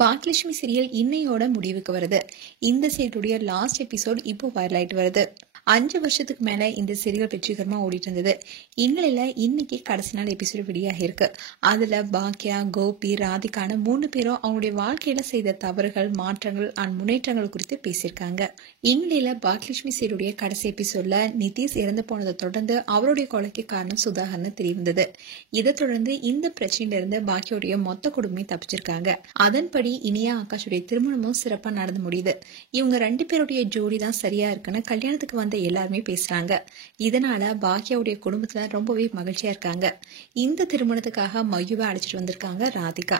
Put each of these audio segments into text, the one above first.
Baakiyalakshmi serial இன்னையோட முடிவுக்கு வருது. இந்த சீரியலுடைய லாஸ்ட் எபிசோட் இப்போ வைரல் ஆயிட்டு வருது. 5 வருஷத்துக்கு மேல இந்த சீரியல் வெற்றிகரமா ஓடிட்டு இருந்தது. இந்நிலையில இன்னைக்கு கடைசி நாள் எபிசோடு வெளியாகி இருக்கு. அதுல பாக்கியா, கோபி, ராதிகான 3 பேரும் அவங்களுடைய வாழ்க்கையில செய்த தவறுகள், மாற்றங்கள் முன்னேற்றங்கள் குறித்து பேசியிருக்காங்க. இந்நிலையில பாக்கியலட்சுமி சீரியலுடைய கடைசி எபிசோட்ல நிதிஷ் இறந்து போனதை தொடர்ந்து அவருடைய கொலைக்கு காரணம் சுதாகர்னு தெரிந்தது. இதை தொடர்ந்து இந்த பிரச்சனையில இருந்து பாக்கியோடைய மொத்த குடும்பமே தப்பிச்சிருக்காங்க. அதன்படி இனியா ஆகாஷுடைய திருமணமும் சிறப்பா நடந்து முடியுது. இவங்க 2 பேருடைய ஜோடி தான் சரியா இருக்குன்னு கல்யாணத்துக்கு வந்த எல்லாருமே பேசுறாங்க. இதனால பாக்கியாவுடைய குடும்பத்துல ரொம்பவே மகிழ்ச்சியா இருக்காங்க. இந்த திருமணத்துக்காக மையுவை அழைச்சிட்டு வந்திருக்காங்க ராதிகா.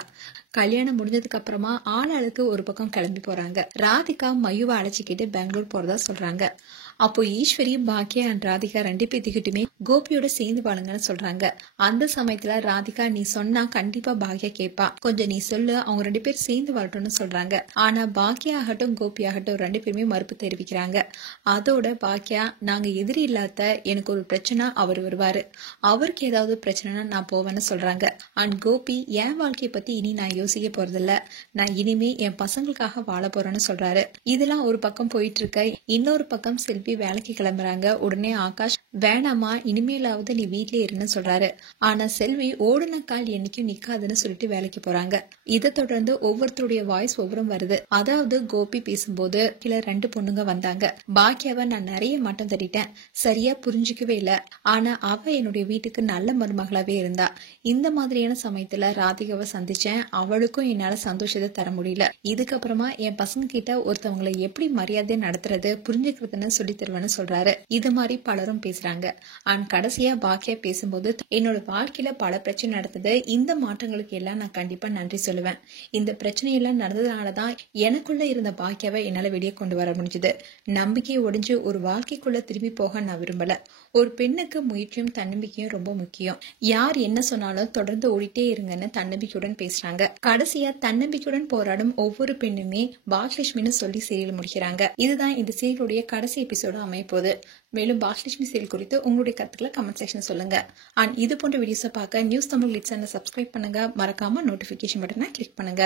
கல்யாணம் முடிஞ்சதுக்கு அப்புறமா ஆளாளுக்கு ஒரு பக்கம் கிளம்பி போறாங்க. ராதிகா மையுவை அழைச்சிக்கிட்டு பெங்களூர் போறதா சொல்றாங்க. அப்போ ஈஸ்வரி, பாக்கியா அண்ட் ராதிகா 2 பேத்துக்கிட்டுமே கோபியோட சேர்ந்து வாழுங்கன்னு சொல்றாங்க. அந்த சமயத்துல ராதிகா, நீ சொன்னா கண்டிப்பா பாக்கியா கேப்பா, கொஞ்சம் நீ சொல்லு, அவங்க 2 பேரும் சேர்ந்து வாழட்டும்னு சொல்றாங்க. ஆனா பாக்கியா ஆகட்டும் கோபி ஆகட்டும் 2 பேருமே மறுப்பு தெரிவிக்கிறாங்க. அதோட பாக்கியா, நாங்க எதிரி இல்லாத எனக்கு ஒரு பிரச்சனை அவர் வருவாரு, அவருக்கு ஏதாவது பிரச்சனைனா நான் போவேன்னு சொல்றாங்க. அண்ட் கோபி, என் வாழ்க்கையை பத்தி இனி நான் யோசிக்க போறதில்ல, நான் இனிமே என் பசங்களுக்காக வாழ போறேன்னு சொல்றாரு. இதெல்லாம் ஒரு பக்கம் போயிட்டு இருக்க, இன்னொரு பக்கம் செல்வி வேலைக்கு கிளம்புறாங்க. உடனே ஆகாஷ், வேணாமா, இனிமேலாவது நீ வீட்லயே இருன்னு சொல்றாரு. ஆனா செல்வி, ஓடுன கால் என்னைக்கும் நிக்காதுன்னு சொல்லிட்டு வேலைக்கு போறாங்க. இதை தொடர்ந்து ஒவ்வொருத்தருடைய வாய்ஸ் ஒவ்வொரும் வருது. அதாவது கோபி பேசும்போது கீழே 2 பொண்ணுங்க வந்தாங்க. பாக்கியாவை நான் நிறைய மட்டம் தட்டிட்டேன், சரியா புரிஞ்சுக்கவே இல்ல, ஆனா அவ என்னுடைய வீட்டுக்கு நல்ல மருமகளாவே இருந்தா. இந்த மாதிரியான சமயத்துல ராதிகாவை சந்திச்சேன், அவளுக்கும் என்னால சந்தோஷத்தை தர முடியல. இதுக்கப்புறமா என் பசங்க கிட்ட ஒருத்தவங்களை எப்படி மரியாதையா நடத்துறது, புரிஞ்சுக்கிறதுன்னு சொல்லி தருவேன்னு சொல்றாரு. இது மாதிரி பலரும் பேசுறாங்க. அண்ட் கடைசியா பாக்கியா பேசும்போது, என்னோட வாழ்க்கையில பல பிரச்சனை நடந்தது, இந்த மாற்றங்களுக்கு எல்லாம் நான் கண்டிப்பா நன்றி சொல்லுவேன். இந்த பிரச்சனையெல்லாம் நடந்ததுனாலதான் எனக்குள்ள இருந்த பாக்கியாவை என்னால வெளியே கொண்டு வர முடிஞ்சது. நம்பிக்கையை ஒடிஞ்சு ஒரு வாழ்க்கைக்குள்ள திரும்பி போக நான் விரும்பல. ஒரு பெண்ணுக்கு முயற்சியும் தன்னம்பிக்கையும் ரொம்ப முக்கியம். யார் என்ன சொன்னாலும் தொடர்ந்து ஓடிட்டே இருங்கன்னு தன்னம்பிக்கையுடன் பேசுறாங்க. கடைசியா தன்னம்பிக்கையுடன் போராடும் ஒவ்வொரு பெண்ணுமே பாக்கியலட்சுமின்னு சொல்லி சீரியல் முடிக்கிறாங்க. இதுதான் இந்த சீரியலுடைய கடைசி எபிசோடு அமைப்போது. மேலும் பாக்கியலட்சுமி சீரியல் குறித்து உங்களுடைய கருத்துக்களை கமெண்ட் செக்ஷன் சொல்லுங்க. அண்ட் இது போன்ற வீடியோஸை பார்க்க நியூஸ் தமிழ் லிட்ஸ் சப்ஸ்கிரைப் பண்ணுங்க. மறக்காம நோட்டிபிகேஷன் பட்டனை கிளிக் பண்ணுங்க.